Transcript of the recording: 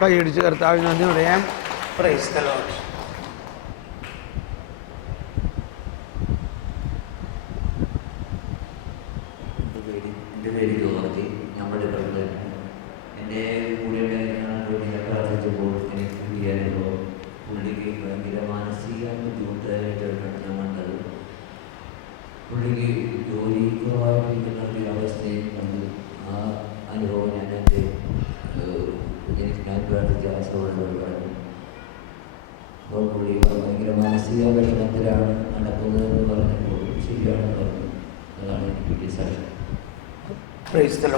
കൈയടിച്ച് കർത്താവിന് നന്ദി പറയാം. Praise the Lord. എൻ്റെ പേര് ജോർജ്. ഞാൻ പള്ളിപ്പുറത്ത് എൻ്റെ കൂടെ പ്രാർത്ഥിച്ചപ്പോൾ എനിക്ക് കിട്ടിയായിരുന്നു. പുള്ളിക്ക് ഭയങ്കര മാനസിക ബുദ്ധിമുട്ടായിട്ടാണ് ഞാൻ കണ്ടത്. പുള്ളിക്ക് ജോലി കുറവായിട്ടിരിക്കുന്ന ഒരു അവസ്ഥയും കണ്ട് ആ അനുഭവം ഞാൻ പ്രാർത്ഥിച്ച ആശ്രമത്തോട് പറഞ്ഞു. അപ്പോൾ പുള്ളി ഭയങ്കര മാനസിക വിഷമത്തിലാണ് നടക്കുന്നതെന്ന് പറഞ്ഞപ്പോൾ ശരിയാണെന്ന് പറഞ്ഞു. അതാണ് എനിക്ക് കിട്ടിയ സാക്ഷ്യം. Praise the Lord.